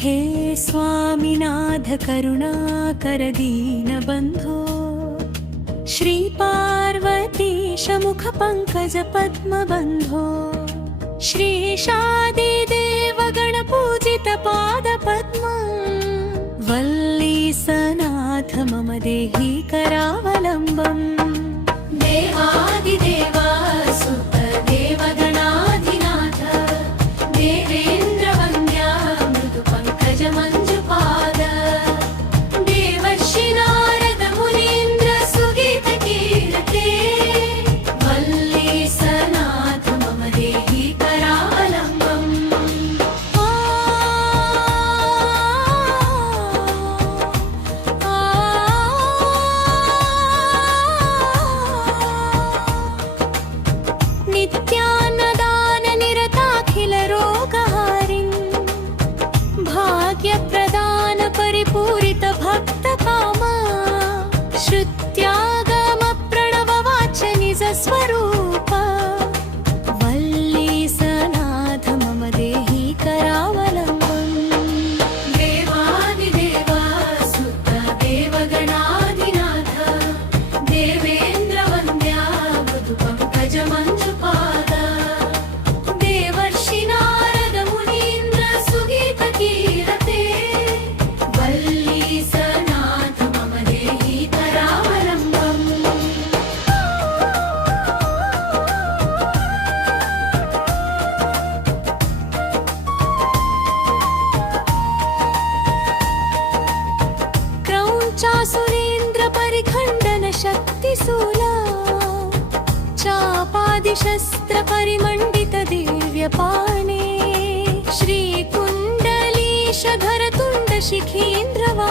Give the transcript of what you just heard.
हे स्वामिनाथ करुणाकर दीनबन्धो श्रीपार्वतीश मुखपङ्कज पद्मबन्धो श्रीशादिदेव गणपूजित पादपद्मम् वल्लीसनाथ मम देहि करावलम्बम् देवादिदेवा सुत देवगणाधिनाथ देवेन्द्रवन्द्या मृदुपङ्कज मञ्जुपाद देवर्षि नारद मुनीन्द्र सुगीतकीर्ते वल्लीसनाथ मम देहि करावलम्बम् नित्यान्नदान निरताखिल रोगहारिं भाग्यप्रदान परिपूरित भक्तकामा श्रुत्यागम प्रणव वाच्य निज स्वरूप वल्लीसनाथ मम देहि करावलम्बम् देवादिदेवा सुत देवगणाधिनाथ देवेन्द्रवन्द्या मृदुपङ्कज मञ्जुपाद देवर्षि नारद मुनीन्द्र सुगीतकीर्ते वल्लीसनाथ मम देहि करावलम्बम् क्रौञ्चासुरेन्द्र परिखण्डन शक्तिशूला चापादिशस्त्र परिमण्डित दिव्यपाणे श्रीकुण्डलीशधर तुण्ड शिखीन्द्रवा